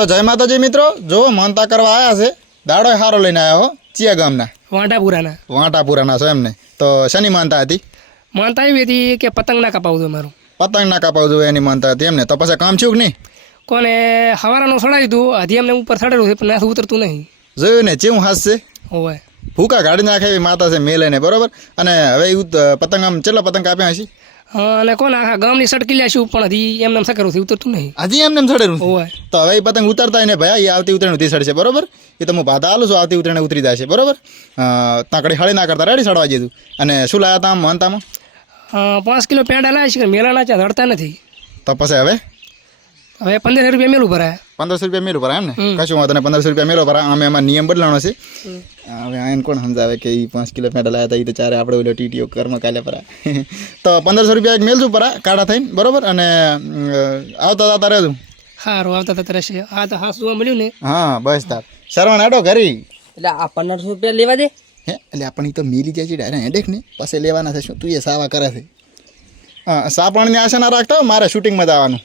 તો જય માતાજી મિત્રો, જો માનતા કરવા આવ્યા છે. દાડો હારો લઈને આવ્યા હો. ચિયા ગામના? વાંટાપુરાના છો એમને. તો શેની માનતા હતી? માનતા એવી હતી કે પતંગ ના કપાવજો મારું. પતંગ ના કાપાવજો એની માનતા હતી એમને. તો પછી કામ થયું કે નહીં? કોને હવારાનું સડાવી દીધું, હજી એમને ઉપર ચડેલું છે પણ નાથી ઉતરતું નહીં. જોયું ને ચેવું હાસ છે? હોય ભૂકા કાઢી નાખે એવી માતા છે મેલે ને, બરોબર. અને હવે પતંગ આમ કેટલા પતંગ કાપ્યા હશે? અને કોને આખા ગામની સટકી લેશું પણ હજી એમને સકરું છે, ઉતરતું નહીં. હજી એમને ચડેલું છે? હોય તો હવે એ પતંગ ઉતરતા ને ભાઈ, એ આવતી ઉતરેણ ઉતરી ચડશે, બરોબર. એ તો હું ભાતા આલું છું, આવતી ઉતરેણે ઉતરી જશે, બરોબર. તાકડી હળી ના કરતા રેડી ચડવા દીધું. અને શું લાયા તા માનતામાં? 5 કિલો પેંડા લાવી છે, મેલાના ચા ધડતા નથી. તો પછી હવે 1500 રૂપિયા મેલું ભરાય. 1500 રૂપિયા મેલો ભરા એમ ને? કશું વાંધો નહીં, 1500 રૂપિયા મેલો ભરા. અમે એમાં નિયમ બદલાણો છે. હવે આને કોણ સમજાવે કે એ 5 કિલો પેંડા લાયા હતા, એ તો ચારે આપણે ઓલો ટીટીઓ કર્મ કાલે ભરા. તો 1500 રૂપિયા એક મેલશું ભરા કાઢા થઈને, બરોબર. અને આવતા આવતા રહેતું. સારું આવતા તરત રહેશે. આ તો હાસ જોવા મળ્યું ને. હા બસ તાર શરવણ આડો ઘરી. એટલે આ 1500 રૂપિયા લેવા દે. હે એટલે આપણને તો મેલી જાય છે ડાયરેક્ટ હેડેક ને, પછી લેવાના છે. શું તું એ સાવા કરે છે? હા, સા પાણીની આશા ના રાખતા, મારે શૂટિંગમાં જવાનું.